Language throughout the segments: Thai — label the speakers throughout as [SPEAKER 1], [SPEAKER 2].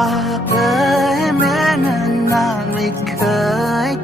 [SPEAKER 1] ก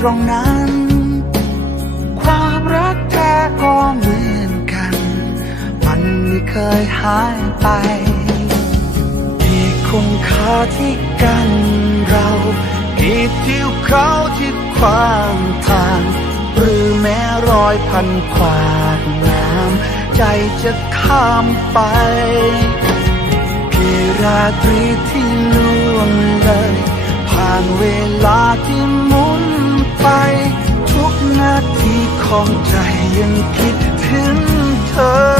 [SPEAKER 1] ตรงนั้น ความรักแท้ก็เหมือนกัน มันไม่เคยหายไปที่คงคาที่กันเรากี่ทิวเขาที่ขวางทาง หรือแม้รอยพันขวากน้ำใจจะข้ามไปกี่ราตรีที่ล่วงเลย ผ่านเวลาที่มุ ทุกนาทีของใจยังคิดถึงเธอ